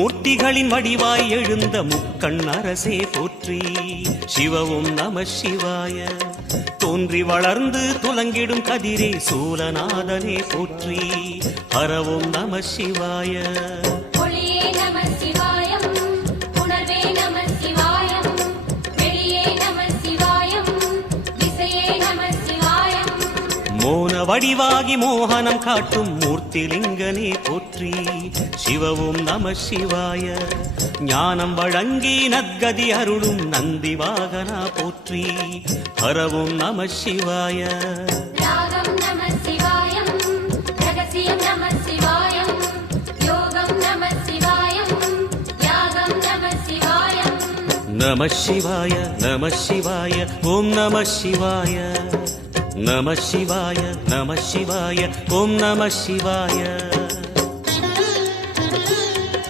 மும்மூர்த்திகளின் வடிவாய் எழுந்த முக்கண் அரசே போற்றி. சிவவும் நம சிவாய. தோன்றி வளர்ந்து துலங்கிடும் கதிரே சூலநாதனே போற்றி. ஹரவும் நம சிவாய. மோன வடிவாகி மோகனம் காட்டும் மூர்த்திலிங்கனே போற்றி. சிவவும் நம சிவாய. ஞானம் வழங்கி நற்கதி அருளும் நந்தி வாகனா போற்றி. ஹரவும் நம சிவாய. நம சிவாய நம சிவாய ஓம் நம சிவாய. நம சிவாய நம சிவாய ஓம் நம சிவாய.